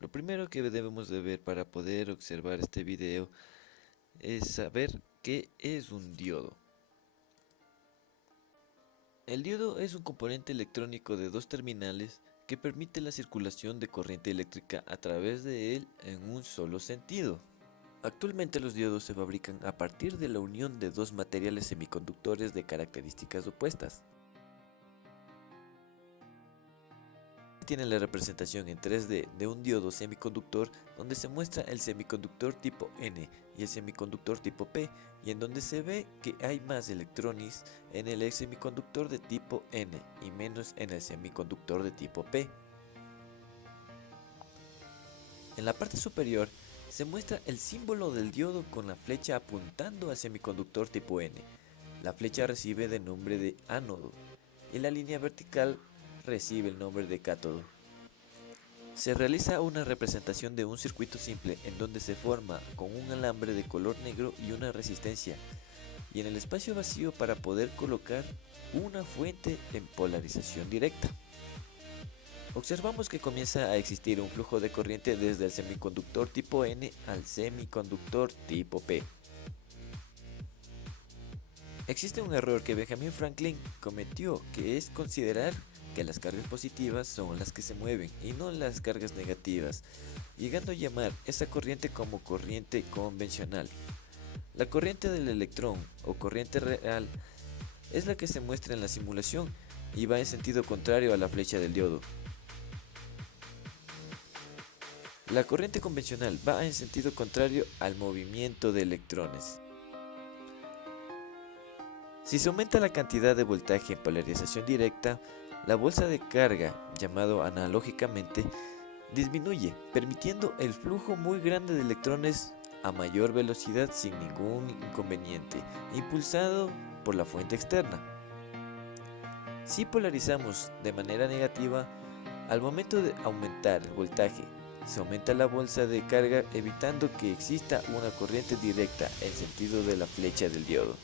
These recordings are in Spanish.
Lo primero que debemos de ver para poder observar este video es saber qué es un diodo. El diodo es un componente electrónico de dos terminales que permite la circulación de corriente eléctrica a través de él en un solo sentido. Actualmente los diodos se fabrican a partir de la unión de dos materiales semiconductores de características opuestas. Tiene la representación en 3D de un diodo semiconductor donde se muestra el semiconductor tipo N y el semiconductor tipo P, y en donde se ve que hay más electrones en el semiconductor de tipo N y menos en el semiconductor de tipo P. En la parte superior se muestra el símbolo del diodo con la flecha apuntando al semiconductor tipo N. La flecha recibe el nombre de ánodo y la línea vertical recibe el nombre de cátodo. Se realiza una representación de un circuito simple en donde se forma con un alambre de color negro y una resistencia, y en el espacio vacío para poder colocar una fuente en polarización directa. Observamos que comienza a existir un flujo de corriente desde el semiconductor tipo N al semiconductor tipo P. Existe un error que Benjamin Franklin cometió, que es considerar que las cargas positivas son las que se mueven y no las cargas negativas, llegando a llamar esa corriente como corriente convencional. La corriente del electrón o corriente real es la que se muestra en la simulación y va en sentido contrario a la flecha del diodo. La corriente convencional va en sentido contrario al movimiento de electrones. Si se aumenta la cantidad de voltaje en polarización directa, la bolsa de carga, llamado analógicamente, disminuye, permitiendo el flujo muy grande de electrones a mayor velocidad sin ningún inconveniente, impulsado por la fuente externa. Si polarizamos de manera negativa, al momento de aumentar el voltaje, se aumenta la bolsa de carga, evitando que exista una corriente directa en sentido de la flecha del diodo.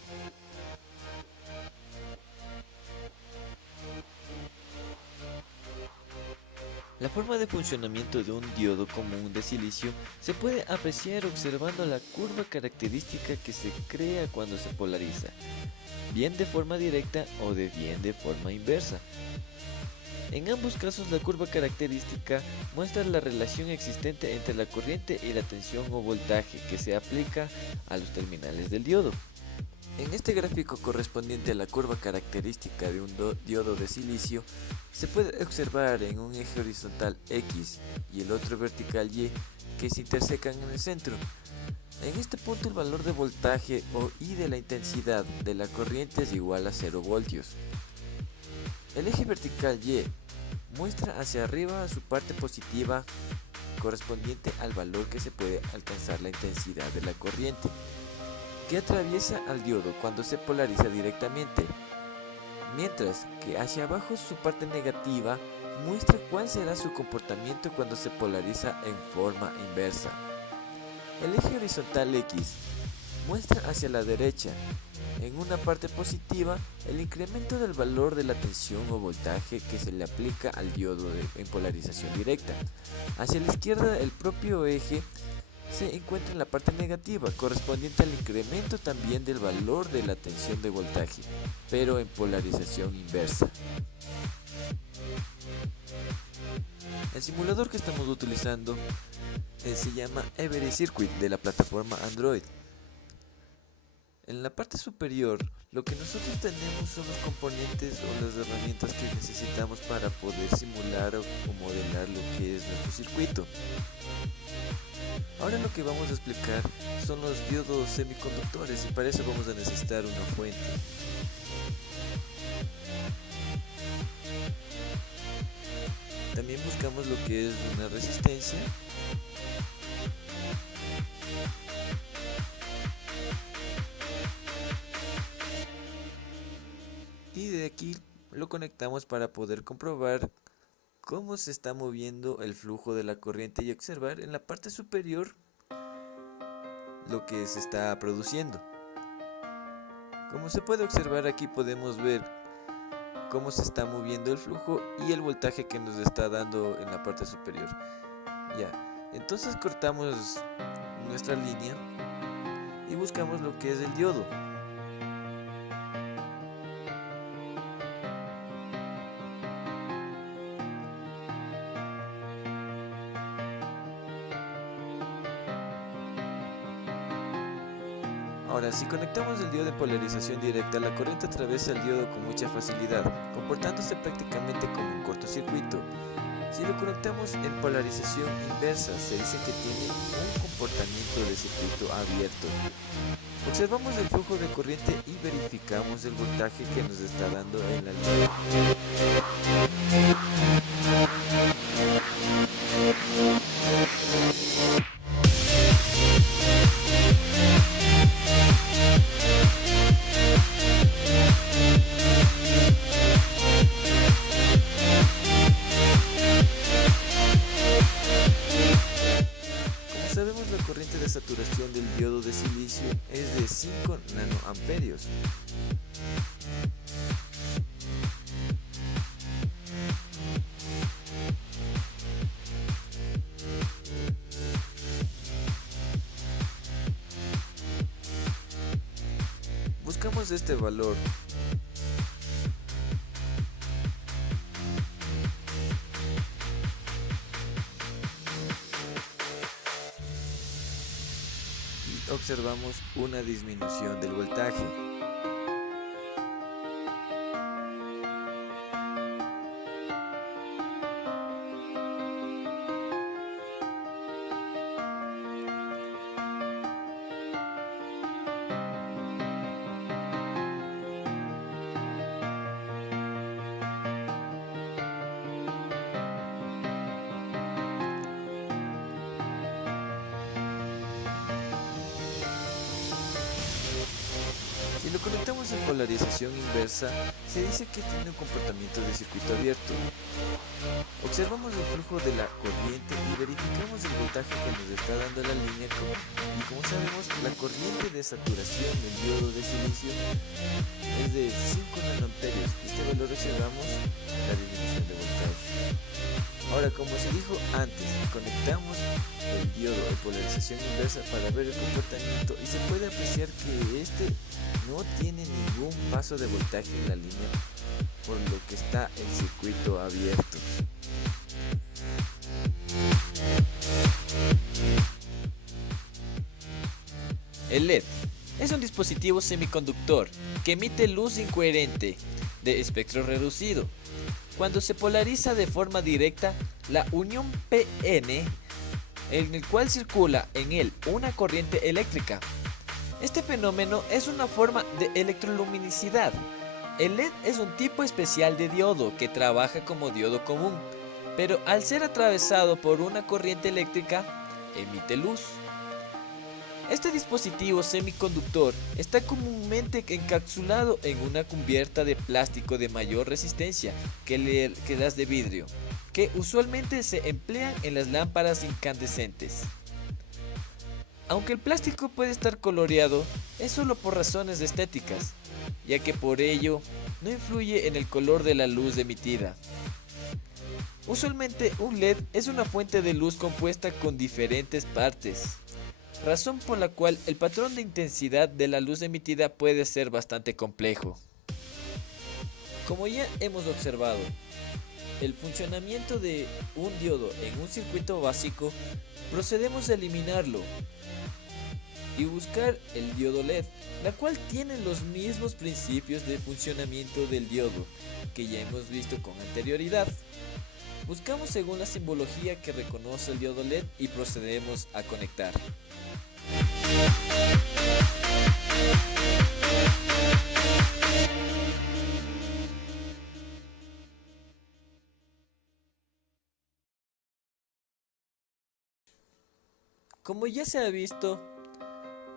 La forma de funcionamiento de un diodo común de silicio se puede apreciar observando la curva característica que se crea cuando se polariza, bien de forma directa o bien de forma inversa. En ambos casos, la curva característica muestra la relación existente entre la corriente y la tensión o voltaje que se aplica a los terminales del diodo. En este gráfico correspondiente a la curva característica de un diodo de silicio, se puede observar en un eje horizontal X y el otro vertical Y que se intersecan en el centro. En este punto el valor de voltaje y de la intensidad de la corriente es igual a 0 voltios. El eje vertical Y muestra hacia arriba su parte positiva correspondiente al valor que se puede alcanzar la intensidad de la corriente que atraviesa al diodo cuando se polariza directamente, mientras que hacia abajo su parte negativa muestra cuál será su comportamiento cuando se polariza en forma inversa. El eje horizontal X muestra hacia la derecha, en una parte positiva, el incremento del valor de la tensión o voltaje que se le aplica al diodo en polarización directa. Hacia la izquierda, el propio eje se encuentra en la parte negativa, correspondiente al incremento también del valor de la tensión de voltaje, pero en polarización inversa. El simulador que estamos utilizando se llama Every Circuit de la plataforma Android. En la parte superior, lo que nosotros tenemos son los componentes o las herramientas que necesitamos para poder simular o modelar lo que es nuestro circuito. Ahora lo que vamos a explicar son los diodos semiconductores, y para eso vamos a necesitar una fuente. También buscamos lo que es una resistencia. Y de aquí lo conectamos para poder comprobar cómo se está moviendo el flujo de la corriente y observar en la parte superior lo que se está produciendo. Como se puede observar aquí, podemos ver cómo se está moviendo el flujo y el voltaje que nos está dando en la parte superior. Ya. Entonces cortamos nuestra línea y buscamos lo que es el diodo. Ahora, si conectamos el diodo de polarización directa, la corriente atraviesa el diodo con mucha facilidad, comportándose prácticamente como un cortocircuito. Si lo conectamos en polarización inversa, se dice que tiene un comportamiento de circuito abierto. Observamos el flujo de corriente y verificamos el voltaje que nos está dando en la línea. Sabemos la corriente de saturación del diodo de silicio es de 5 nanoamperios. Buscamos este valor. Observamos una disminución del voltaje. Si lo conectamos en polarización inversa, se dice que tiene un comportamiento de circuito abierto. Observamos el flujo de la corriente y verificamos el voltaje que nos está dando la línea y como sabemos, la corriente de saturación del diodo de silicio es de 5 nanoamperios. Este valor observamos la disminución de voltaje. Ahora, como se dijo antes, conectamos el diodo de polarización inversa para ver el comportamiento y se puede apreciar que este no tiene ningún paso de voltaje en la línea, por lo que está el circuito abierto. El LED es un dispositivo semiconductor que emite luz incoherente de espectro reducido. Cuando se polariza de forma directa, la unión PN, en el cual circula en él una corriente eléctrica. Este fenómeno es una forma de electroluminosidad. El LED es un tipo especial de diodo que trabaja como diodo común, pero al ser atravesado por una corriente eléctrica, emite luz. Este dispositivo semiconductor está comúnmente encapsulado en una cubierta de plástico de mayor resistencia que las de vidrio, que usualmente se emplean en las lámparas incandescentes. Aunque el plástico puede estar coloreado, es solo por razones estéticas, ya que por ello no influye en el color de la luz emitida. Usualmente un LED es una fuente de luz compuesta con diferentes partes, razón por la cual el patrón de intensidad de la luz emitida puede ser bastante complejo. Como ya hemos observado, el funcionamiento de un diodo en un circuito básico, procedemos a eliminarlo y buscar el diodo LED, la cual tiene los mismos principios de funcionamiento del diodo que ya hemos visto con anterioridad. Buscamos según la simbología que reconoce el diodo LED y procedemos a conectar. Como ya se ha visto,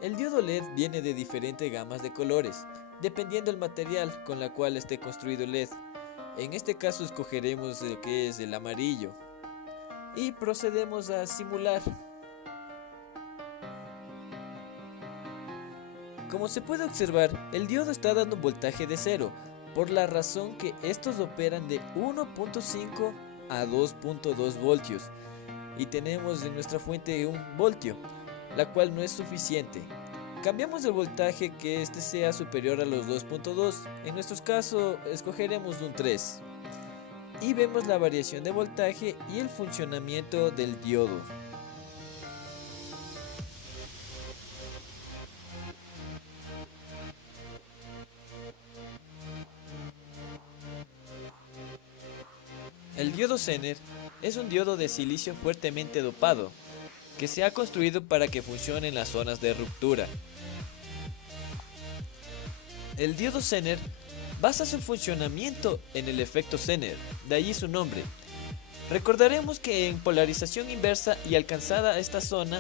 el diodo LED viene de diferentes gamas de colores, dependiendo del material con la cual esté construido el LED. En este caso escogeremos el que es el amarillo y procedemos a simular. Como se puede observar, el diodo está dando un voltaje de 0, por la razón que estos operan de 1.5 a 2.2 voltios. y tenemos en nuestra fuente un voltio, la cual no es suficiente. Cambiamos el voltaje que este sea superior a los 2.2, en nuestro caso escogeremos un 3. Y vemos la variación de voltaje y el funcionamiento del diodo. El diodo Zener es un diodo de silicio fuertemente dopado, que se ha construido para que funcione en las zonas de ruptura. El diodo Zener basa su funcionamiento en el efecto Zener, de allí su nombre. Recordaremos que en polarización inversa y alcanzada esta zona,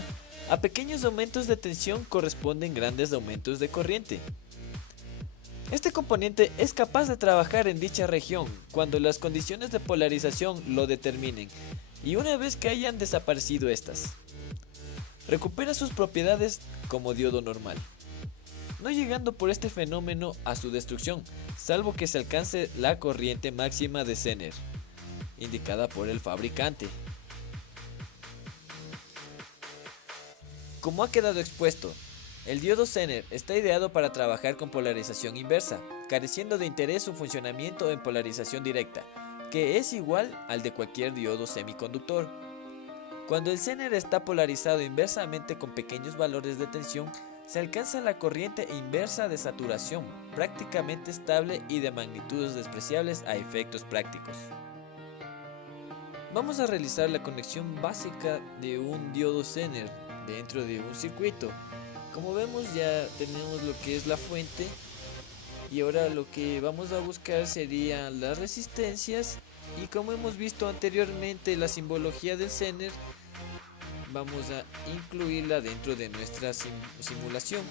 a pequeños aumentos de tensión corresponden grandes aumentos de corriente. Este componente es capaz de trabajar en dicha región cuando las condiciones de polarización lo determinen y una vez que hayan desaparecido estas, recupera sus propiedades como diodo normal, no llegando por este fenómeno a su destrucción, salvo que se alcance la corriente máxima de Zener, indicada por el fabricante. Como ha quedado expuesto, el diodo Zener está ideado para trabajar con polarización inversa, careciendo de interés su funcionamiento en polarización directa, que es igual al de cualquier diodo semiconductor. Cuando el Zener está polarizado inversamente con pequeños valores de tensión, se alcanza la corriente inversa de saturación, prácticamente estable y de magnitudes despreciables a efectos prácticos. Vamos a realizar la conexión básica de un diodo Zener dentro de un circuito. Como vemos, ya tenemos lo que es la fuente y ahora lo que vamos a buscar serían las resistencias, y como hemos visto anteriormente la simbología del Zener, vamos a incluirla dentro de nuestra simulación.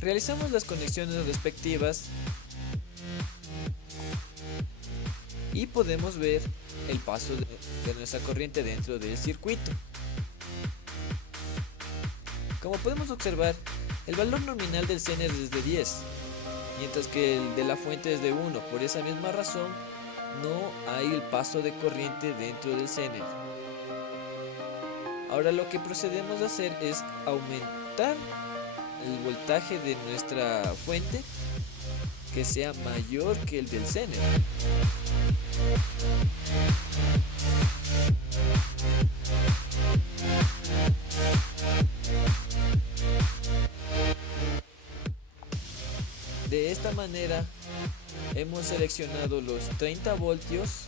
Realizamos las conexiones respectivas y podemos ver el paso de nuestra corriente dentro del circuito. Como podemos observar, el valor nominal del Zener es de 10, mientras que el de la fuente es de 1. Por esa misma razón, no hay el paso de corriente dentro del Zener. Ahora lo que procedemos a hacer es aumentar el voltaje de nuestra fuente que sea mayor que el del Zener. De esta manera hemos seleccionado los 30 voltios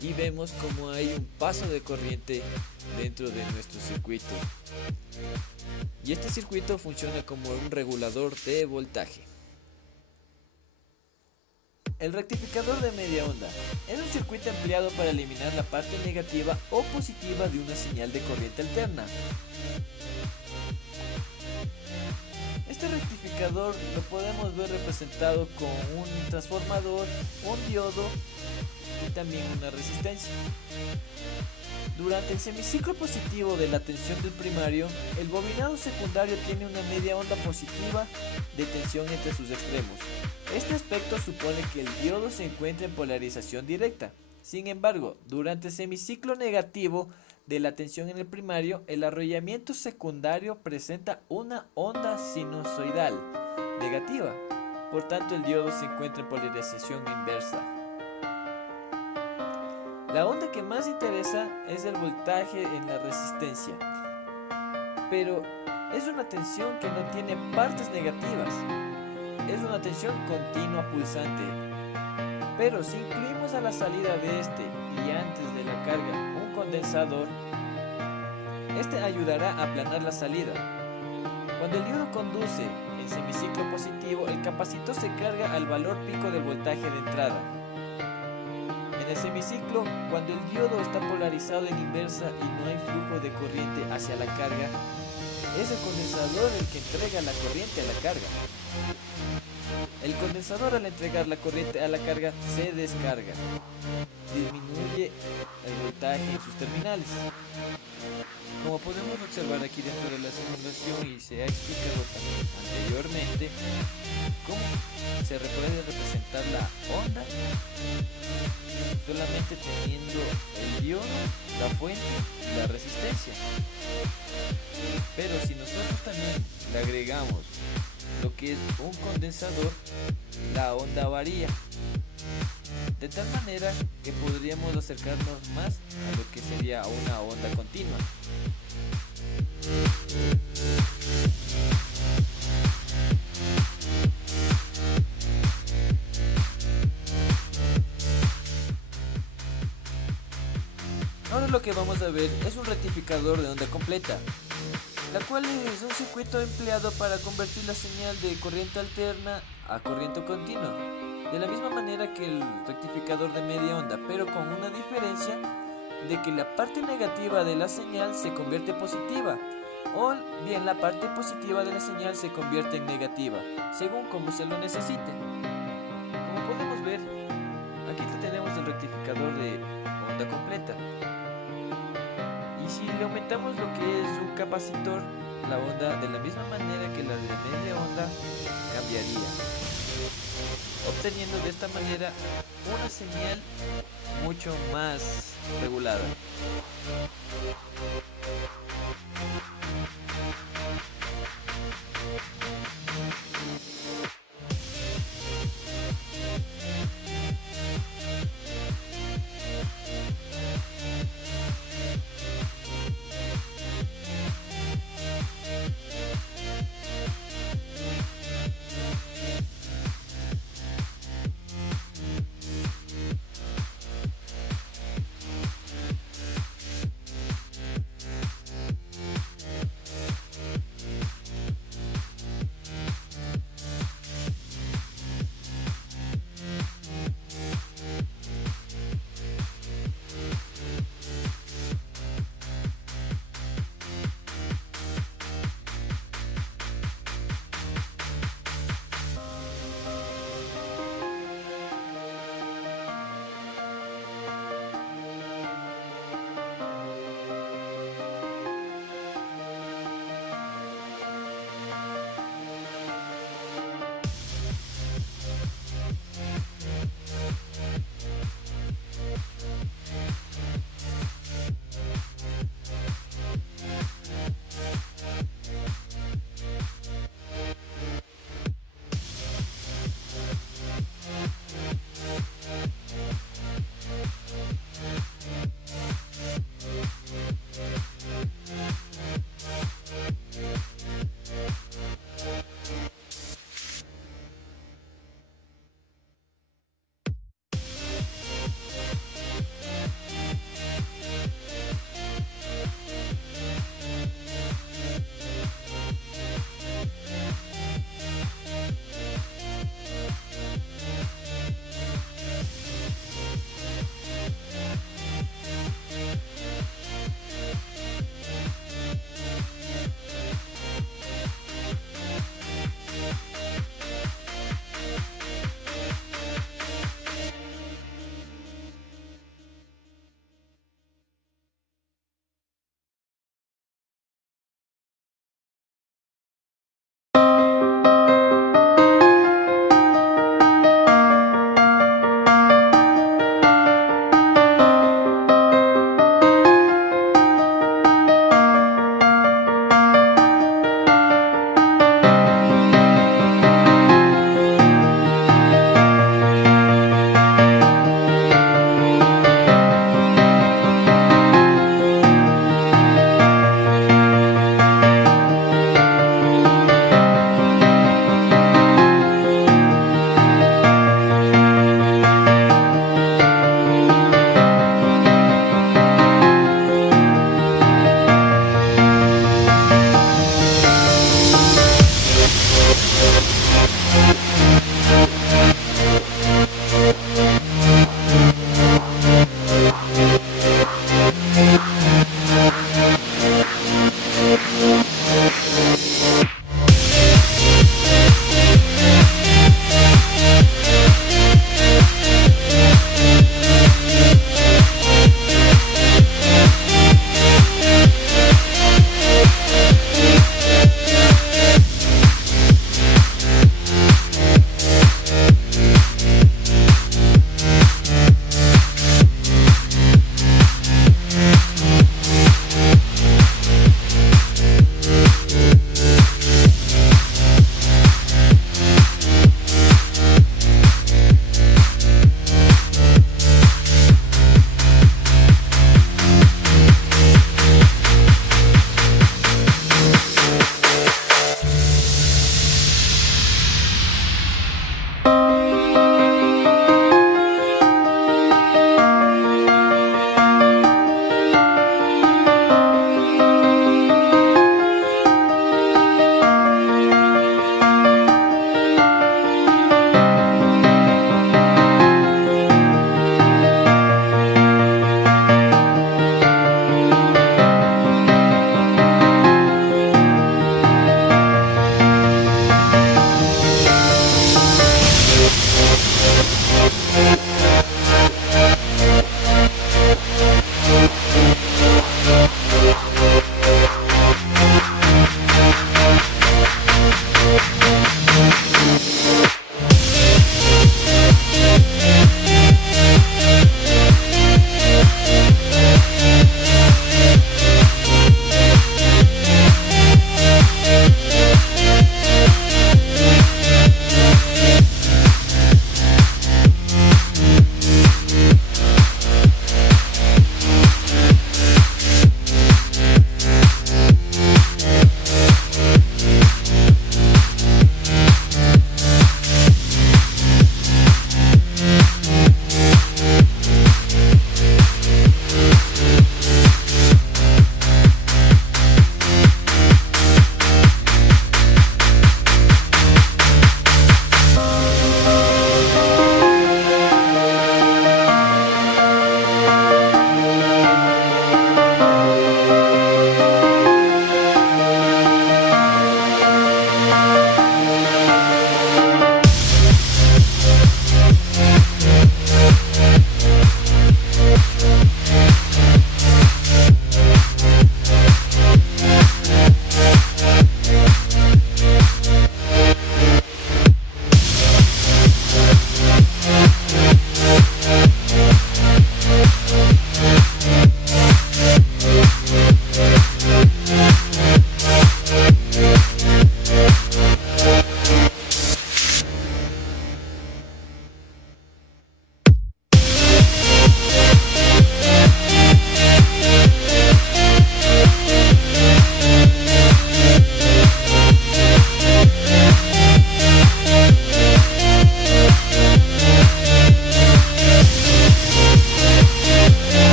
y vemos como hay un paso de corriente dentro de nuestro circuito. Y este circuito funciona como un regulador de voltaje. El rectificador de media onda es un circuito empleado para eliminar la parte negativa o positiva de una señal de corriente alterna. Este rectificador lo podemos ver representado con un transformador, un diodo y también una resistencia. Durante el semiciclo positivo de la tensión del primario, el bobinado secundario tiene una media onda positiva de tensión entre sus extremos. Este aspecto supone que el diodo se encuentra en polarización directa. Sin embargo, durante el semiciclo negativo de la tensión en el primario, el arrollamiento secundario presenta una onda sinusoidal negativa. Por tanto, el diodo se encuentra en polarización inversa. La onda que más interesa es el voltaje en la resistencia, pero es una tensión que no tiene partes negativas, es una tensión continua pulsante. Pero si incluimos a la salida de este y antes de la carga un condensador, este ayudará a aplanar la salida. Cuando el diodo conduce en semiciclo positivo, el capacitor se carga al valor pico del voltaje de entrada. En el semiciclo, cuando el diodo está polarizado en inversa y no hay flujo de corriente hacia la carga, es el condensador el que entrega la corriente a la carga. El condensador, al entregar la corriente a la carga, se descarga, disminuye el voltaje en sus terminales. Como podemos observar aquí dentro de la simulación, y se ha explicado también anteriormente, cómo se puede representar la onda solamente teniendo el diodo, la fuente y la resistencia. Pero si nosotros también le agregamos lo que es un condensador, la onda varía, de tal manera que podríamos acercarnos más a lo que sería una onda continua. Ahora lo que vamos a ver es un rectificador de onda completa, la cual es un circuito empleado para convertir la señal de corriente alterna a corriente continua, de la misma manera que el rectificador de media onda, pero con una diferencia de que la parte negativa de la señal se convierte en positiva, o bien la parte positiva de la señal se convierte en negativa, según como se lo necesite. Como podemos ver, aquí tenemos el rectificador de onda completa. Y si le aumentamos lo que es un capacitor, la onda, de la misma manera que la de media onda, cambiaría, obteniendo de esta manera una señal mucho más regulada.